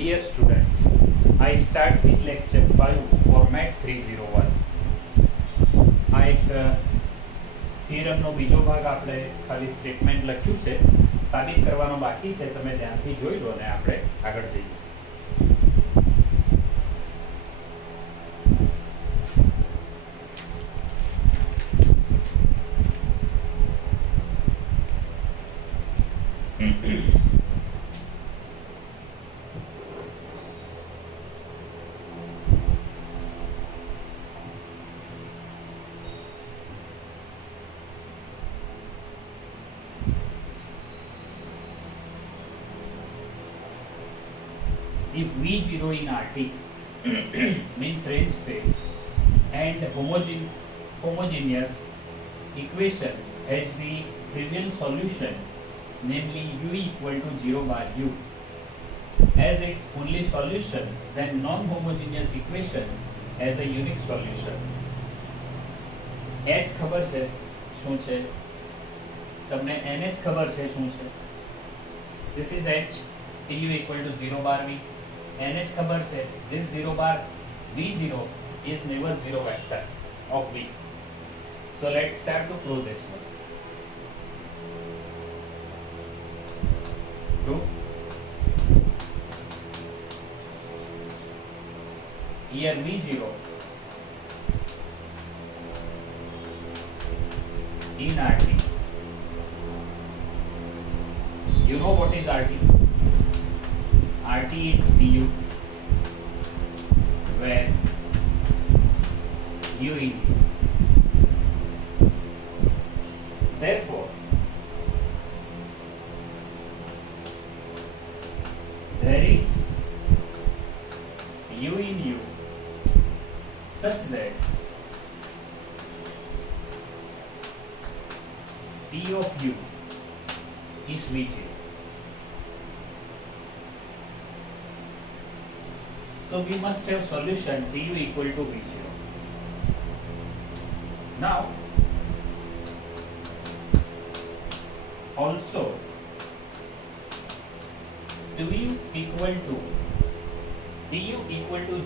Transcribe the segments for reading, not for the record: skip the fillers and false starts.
Dear students, I start with lecture 5 format 301. આ એક થિયરમનો બીજો ભાગ આપણે ખાલી સ્ટેટમેન્ટ લખ્યું છે, સાબિત કરવાનો બાકી છે. તમે ધ્યાનથી જોઈ લો અને આપણે આગળ જઈએ. If V0 in RT means range space and homogeneous equation has the trivial solution, namely U equal to 0 bar U, as its only solution, then non-homogeneous equation has a unique solution. H ખબર છે શું છે? તમને NH ખબર છે શું છે? This is H, TU equal to 0 bar V. NH ખબર છે, this 0 bar V0 is never zero vector of V. So let's start to prove this one. Do here V0 in RT. You know what is RT? RT is TU, where U is. Therefore, there is U in U such that P of U is V0. So we must have solution TU equal to V0. Now, also TU equal to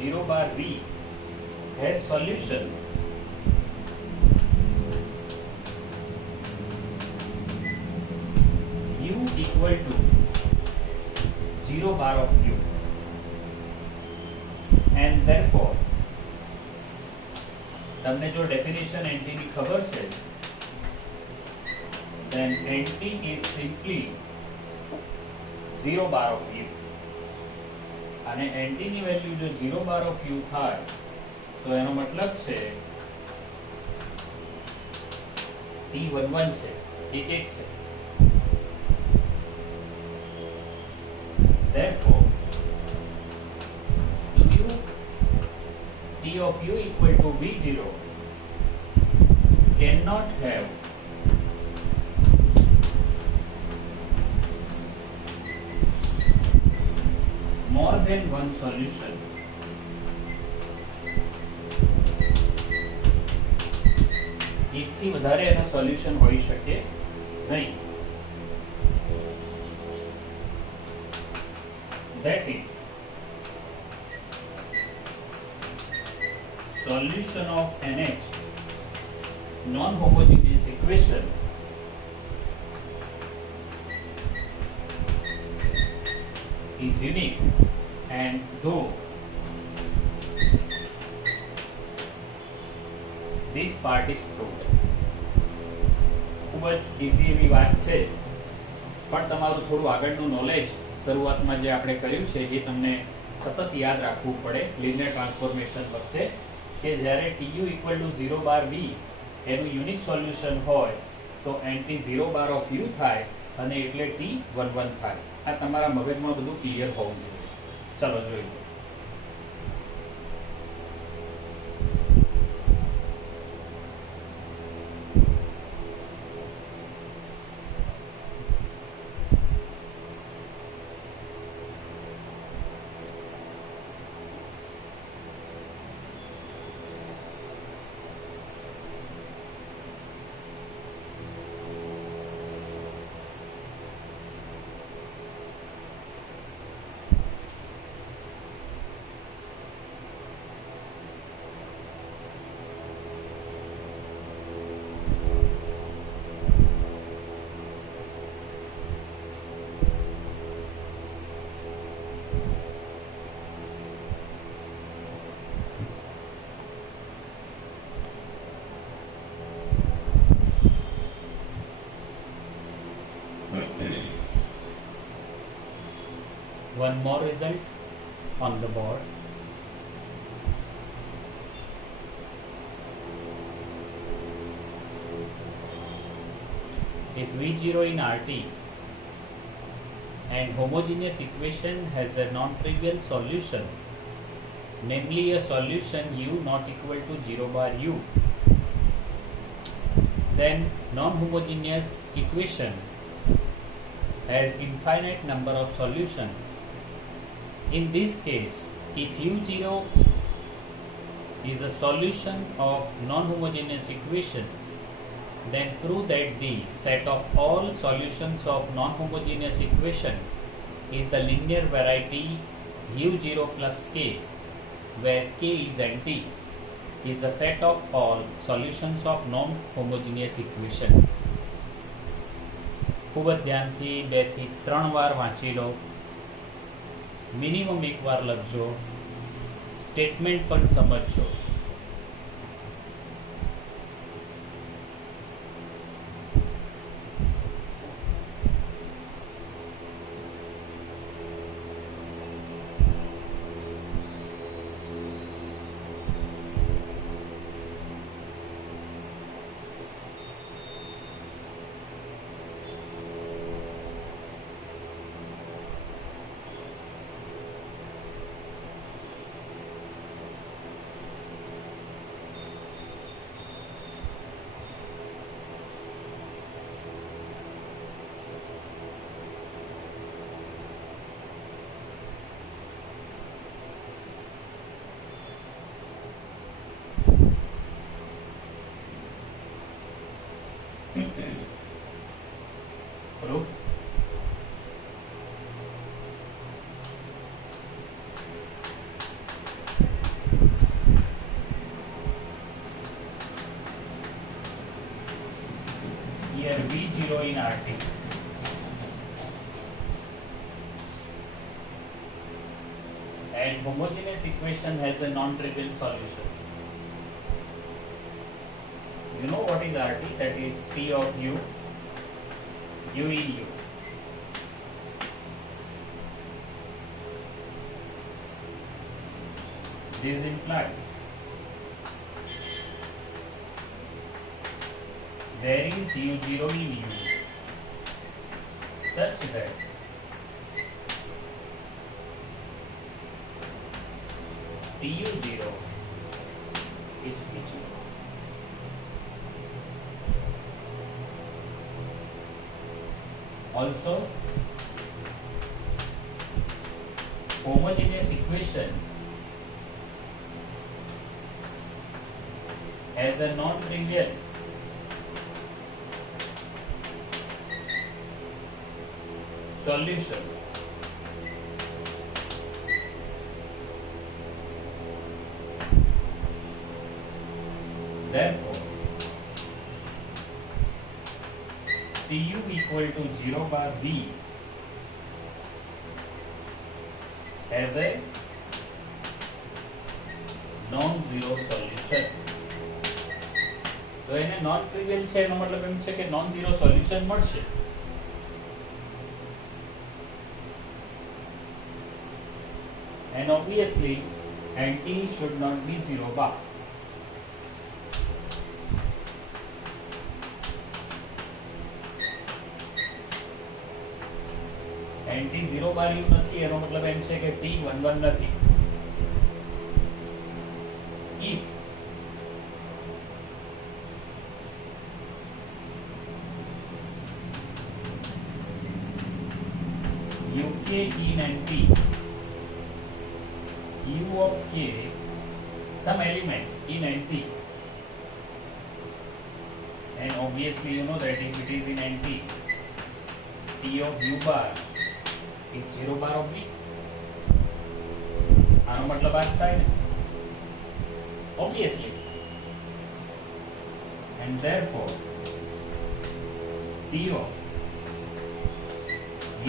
0 bar V has solution U equal to 0 bar of U. And therefore, તમને જો definition NT ની ખબર છે, then NT is simply 0 bar of U. અને NT ની value જો 0 bar of U થાય તો એનો મતલબ છે T11 છે, એક છે. Therefore, T of U equal to V0 cannot have more than one solution. એકથી વધારે એનો સોલ્યુશન હોઈ શકે નહીં. That is, solution of NH non-homogeneous equation is unique, and though this part is proved. ખૂબ જ ઇઝી એવી વાત છે, પણ તમારું થોડું આગળનું નોલેજ શરૂઆતમાં જે આપણે કર્યું છે એ તમને સતત યાદ રાખવું પડે લિનિયર ટ્રાન્સફોર્મેશન વખતે, કે જ્યારે TU equal to 0 bar V એનું યુનિક સોલ્યુશન હોય તો NT 0 bar of U થાય અને એટલે T11 થાય. આ તમારા મગજમાં બધું ક્લિયર હોવું જોઈએ. ચલો જોઈએ. one more result on the board. If V0 in RT and homogeneous equation has a non-trivial solution, namely a solution u not equal to 0 bar u, then non-homogeneous equation has infinite number of solutions. In this case, if u0 is a solution of non-homogeneous equation, then prove that the set of all solutions of non-homogeneous equation is the linear variety u0 plus k, where k is anti, is the set of all solutions of non-homogeneous equation. ખૂબ જ ધ્યાનથી 2 થી 3 વાર વાંચી લો, minimum 1 વાર લખજો, statement પણ સમજજો. Proof. Here V0 in RT and homogeneous equation has a non-trivial solution. You know what is RT? That is P of u, u in u. This implies there is u0 in u such that tu0 is v0. Also, homogeneous equation has a non-trivial solution. Therefore, Tu equal to 0 bar V has a non-zero solution. તો એને non ટ્રિવિયલ છે એનો મતલબ એમ છે કે non zero solution મળશે. And obviously anti should not be 0 bar. anti 0 bar u નથી એનો મતલબ એમ છે કે t 1 1 નથી. If uk in anti u of k some element in anti, and obviously you know that if it is in anti t of u bar is 0 bar of v. આનો મતલબ આ થાય ને obviously, and therefore t of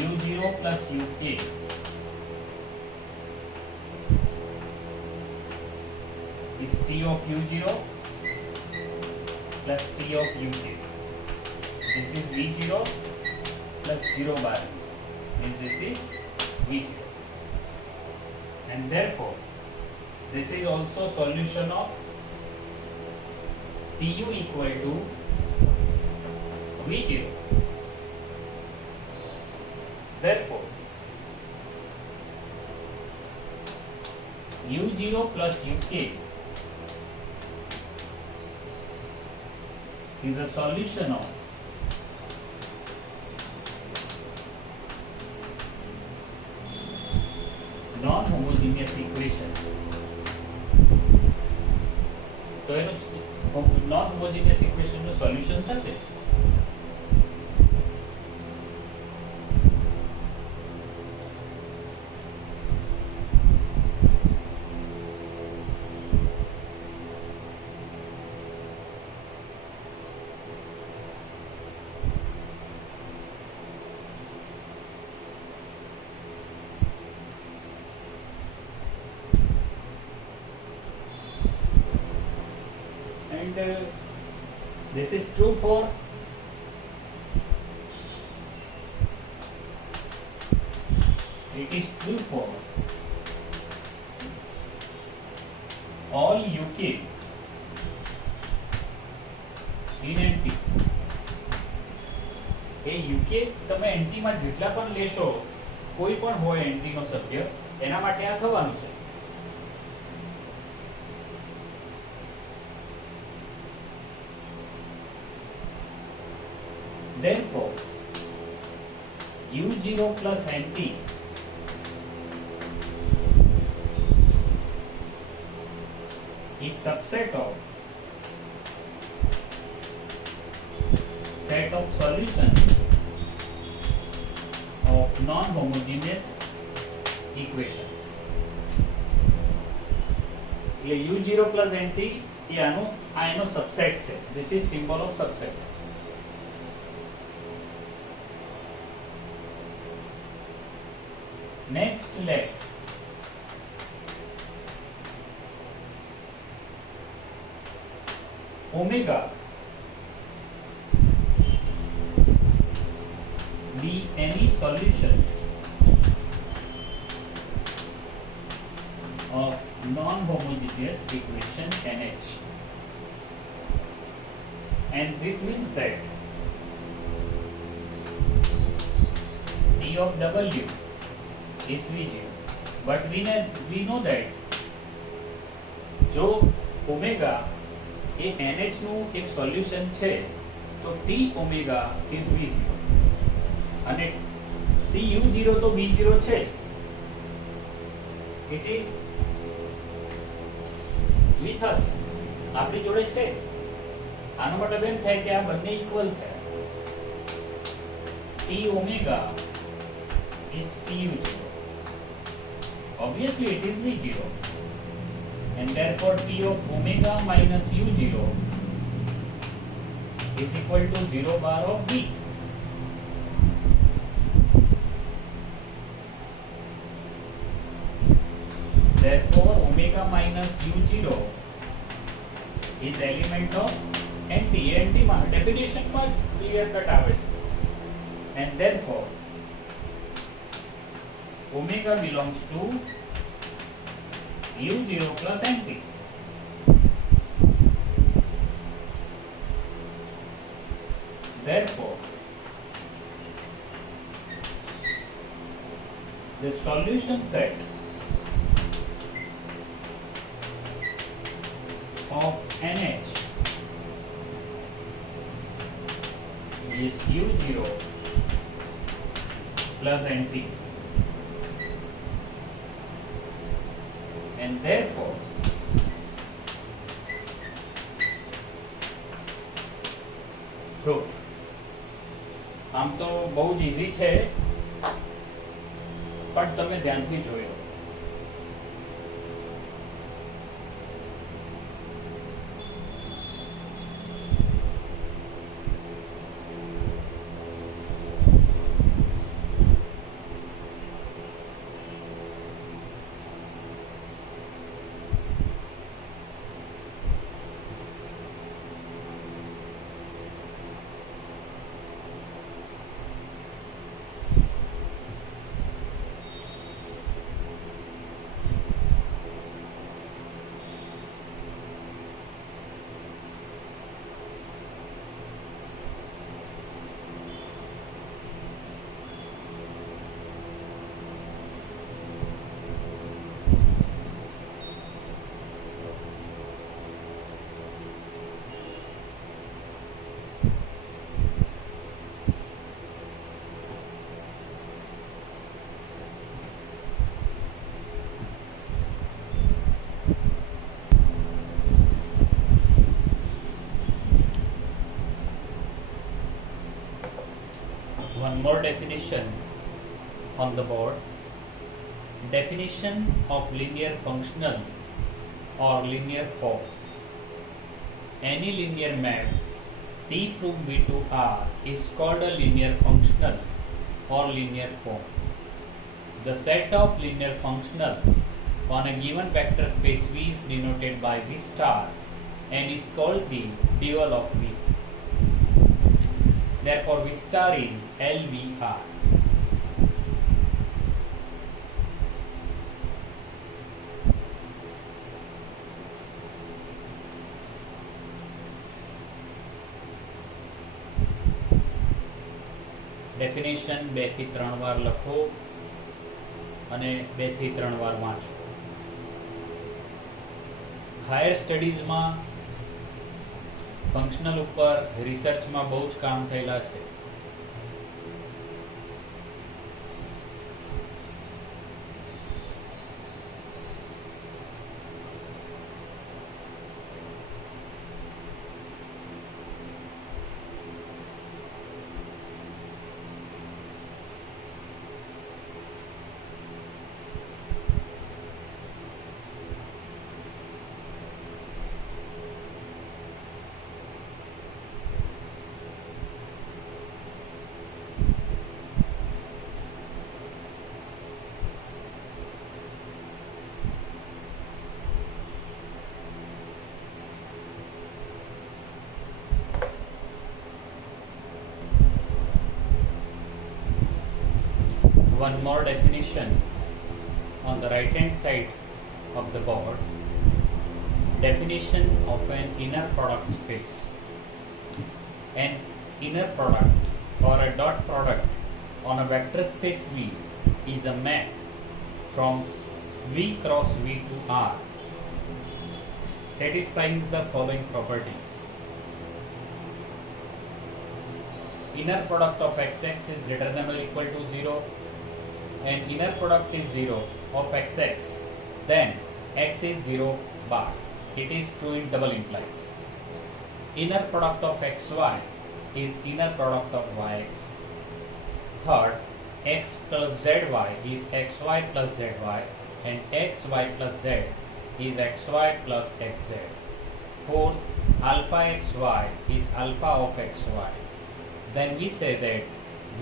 u0 plus uk is t of u0 plus t of uk. This is v0 plus 0 bar, means this is v0. and therefore this is also solution of Tu equal to V0. Therefore U0 plus UK is a solution of non-homogeneous equation. तो એનું non-homogeneous equation નું solution થશે. And this is true for all UK in NT. A UK તમે NT માં જેટલા પણ લેશો, કોઈ પણ હોય NT નો સભ્ય, એના માટે આ થવાનું છે. Therefore, U0 plus NT is subset of set of solutions of non-homogeneous equations. ये U0 plus NT ये आनो subset है. This is symbol of subset. Next let omega be any solution of non-homogeneous equation NH, and this means that T of W is V0, but we know that जो omega ये NH નું એક solution છે, તો T omega is V0 અને TU0 તો V0 છે જ. It is with us, આપણી જોડે છે જ. આનો મતલબ એમ થાય કે આ બંને ઇક્વલ થાય. T omega is TU0. Obviously it is V0, and therefore T of omega minus U0 is equal to 0 bar of V. Therefore omega minus U0 is element of NT. NT માં definition માં clear cut આવે છે, and therefore omega belongs to U0 plus NT. Therefore, the solution set of NH is U0 plus NT. And therefore proof. આમ તો બહુ જ easy છે, પણ તમે ધ્યાનથી જોયો. One more definition on the board. Definition of linear functional or linear form. Any linear map T from B to R is called a linear functional or linear form. The set of linear functional on a given vector space V is denoted by V star and is called the dual of V. Therefore, V star is LVR. Definition 2 થી 3 વાર લખો અને 2 થી 3 વાર વાંચો. Higher સ્ટડીઝમાં functional ઉપર રિસર્ચમાં બહુ જ કામ થયેલા છે. One more definition on the right hand side of the board. Definition of an inner product space. An inner product or a dot product on a vector space V is a map from V cross V to R satisfying the following properties. Inner product of xx is greater than or equal to 0 and inner product is 0 of xx, then x is 0 bar. It is true in double implies. Inner product of xy is inner product of yx. Third, x plus zy is xy plus zy and xy plus z is xy plus xz. Fourth, alpha xy is alpha of xy. Then we say that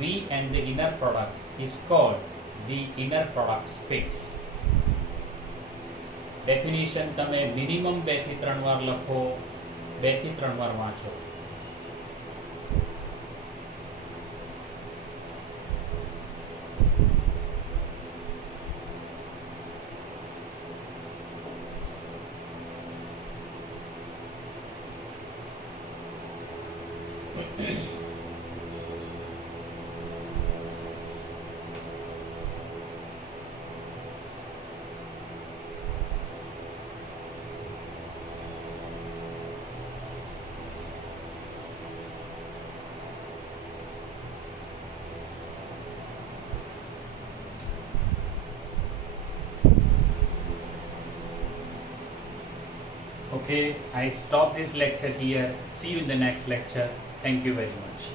V and the inner product is called the inner product space. Definition તમે minimum 2 થી 3 વાર લખો, 2 થી 3 વાર વાંચો. Okay, I stop this lecture here. See you in the next lecture. Thank you very much.